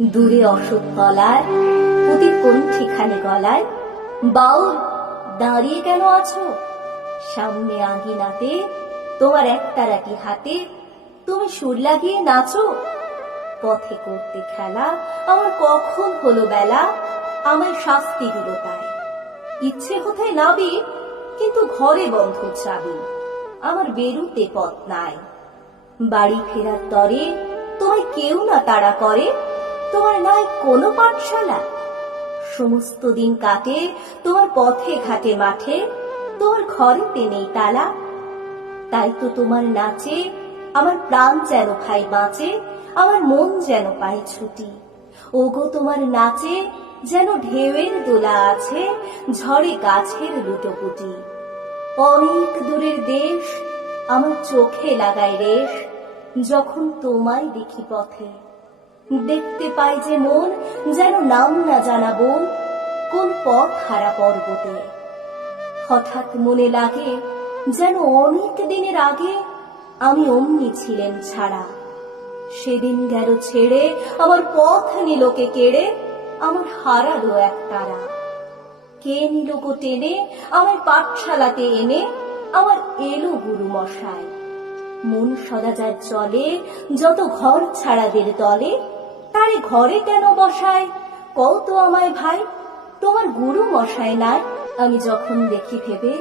দূরে অশোক তলায় পুতির কণ্ঠিখানি গলায়, বাউল দাঁড়িয়ে কেন আছো? সামনে আঙ্গিনাতে তোমার একতারাটি হাতে, তুমি সুর লাগিয়ে নাচো। পথে করতে খেলা আমার কখন হলো বেলা, আমায় শাস্তি দিল তাই। ইচ্ছে কোথায় নাবি, কিন্তু ঘরে বন্ধ চাবি, আমার বেরুতে পথ নাই। বাড়ি ফেরার তরে তোমায় কেউ না তাড়া করে, তোমার নাই কোনো পাঠশালা। সমস্ত দিন কাটে তোমার পথে ঘাটে মাঠে, তোমার ঘরেতে নেই তালা। তাই তো তোমার নাচে আমার প্রাণ যেন ভাই বাঁচে, আমার মন যেন পায় ছুটি। ওগো তোমার নাচে যেন ঢেউয়ের দোলা আছে, ঝড়ে গাছের লুটোপুটি। অনেক দূরের দেশ আমার চোখে লাগায় রেশ, যখন তোমায় দেখি পথে। দেখতে পাই যে মন যেন নাম না জানা বন, কোন পথ হারা পর্বতে। হঠাৎ মনে লাগে যেন অনেক দিনের আগে আমি অমনি ছিলেন ছাড়া। সেদিন গেল ছেড়ে আমার পথ নিল কে কেড়ে, আমার হারালো এক তারা। কে নিল গো টেনে আমার পাঠশালাতে এনে, আমার এলো গুরু মশাই। মন সদা যার চলে যত ঘর ছাড়াদের দলে, তারে ঘরে কেন বসায় কও তো আমায় ভাই? তোমার গুরু মশাই নাই? আমি যখন দেখি ভেবে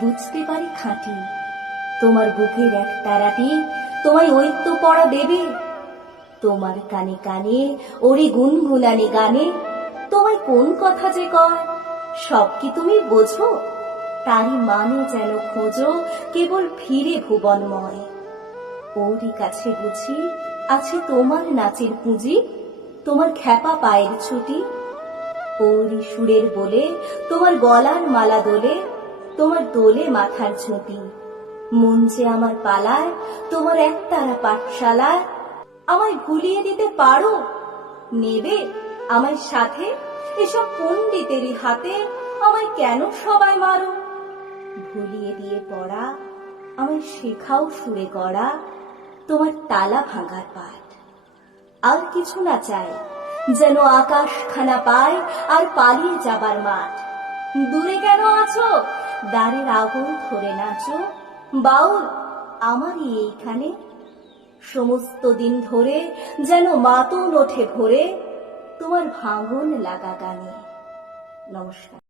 বুঝতে পারি খাঁটি, তোমার বুকের এক তারাটি তোমায় ঐক্য পড়া দেবে। তোমার কানে কানে ওরে গুনগুনানি গানে, তোমায় কোন কথা যে কয় সব কি তুমি বোঝো? তারই মানে যেন খোঁজো কেবল ফিরে ভুবনময়। ওরই কাছে বুঝি আছে তোমার নাচের পুঁজি, তোমার খ্যাপা পায়ের ছুটি। ওরই সুরের বলে তোমার গলার মালা দোলে, তোমার দোলে মাথার ঝুঁটি। মন যে আমার পালায় তোমার একতারা পাঠশালায়, আমায় ভুলিয়ে দিতে পারো? নেবে আমায় সাথে? এসব পণ্ডিতেরই হাতে আমায় কেন সবাই মারো? ভুলিয়ে দিয়ে পড়া আমায় শেখাও সুরে গড়া, তোমার তালা ভাঙার পাঠ। আর কিছু না চাই, যেন আকাশ খানা পায় আর পালিয়ে যাবার মাঠ। দূরে কেন আছো? দ্বারের আগুন ধরে নাচো। বাউল আমারই এইখানে, সমস্ত দিন ধরে যেন মাতন ওঠে ভোরে তোমার ভাঙন লাগা গানে। নমস্কার।